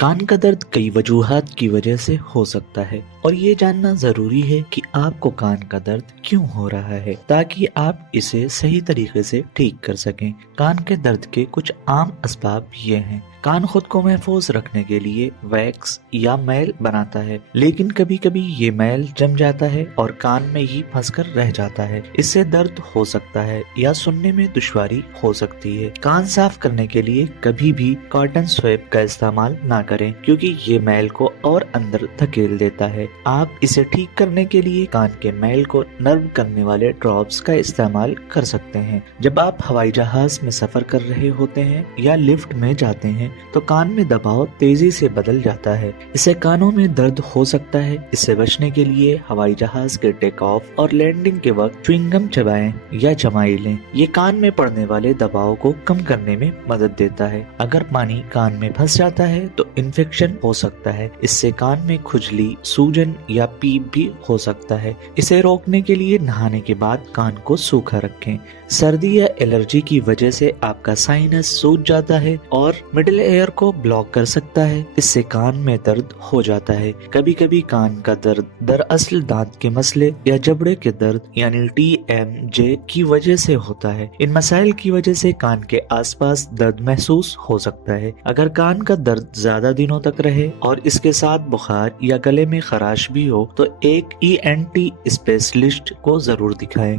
कान का दर्द कई वजूहात की वजह से हो सकता है और ये जानना जरूरी है कि आपको कान का दर्द क्यों हो रहा है ताकि आप इसे सही तरीके से ठीक कर सकें। कान के दर्द के कुछ आम असबाब ये हैं। कान खुद को महफूज रखने के लिए वैक्स या मैल बनाता है, लेकिन कभी कभी ये मैल जम जाता है और कान में ही फंसकर रह जाता है। इससे दर्द हो सकता है या सुनने में दुश्वारी हो सकती है। कान साफ करने के लिए कभी भी कॉटन स्वैप का इस्तेमाल ना करें, क्योंकि ये मैल को और अंदर धकेल देता है। आप इसे ठीक करने के लिए कान के मैल को नर्म करने वाले ड्रॉप्स का इस्तेमाल कर सकते हैं। जब आप हवाई जहाज में सफर कर रहे होते हैं या लिफ्ट में जाते हैं तो कान में दबाव तेजी से बदल जाता है। इससे कानों में दर्द हो सकता है। इससे बचने के लिए हवाई जहाज के टेक ऑफ और लैंडिंग के वक्त च्युइंगम चबाएं या जमाई लें। ये कान में पड़ने वाले दबाव को कम करने में मदद देता है। अगर पानी कान में फंस जाता है तो इन्फेक्शन हो सकता है। इससे कान में खुजली, सूजन या पीप भी हो सकता है। इसे रोकने के लिए नहाने के बाद कान को सूखा रखें। सर्दी या एलर्जी की वजह से आपका साइनस सूज जाता है और मिडिल एयर को ब्लॉक कर सकता है। इससे कान में दर्द हो जाता है। कभी कभी कान का दर्द दरअसल दांत के मसले या जबड़े के दर्द यानी TMJ की वजह से होता है। इन मसाइल की वजह से कान के आसपास दर्द महसूस हो सकता है। अगर कान का दर्द ज्यादा दिनों तक रहे और इसके साथ बुखार या गले में खराश भी हो तो एक ENT स्पेशलिस्ट को जरूर दिखाएं।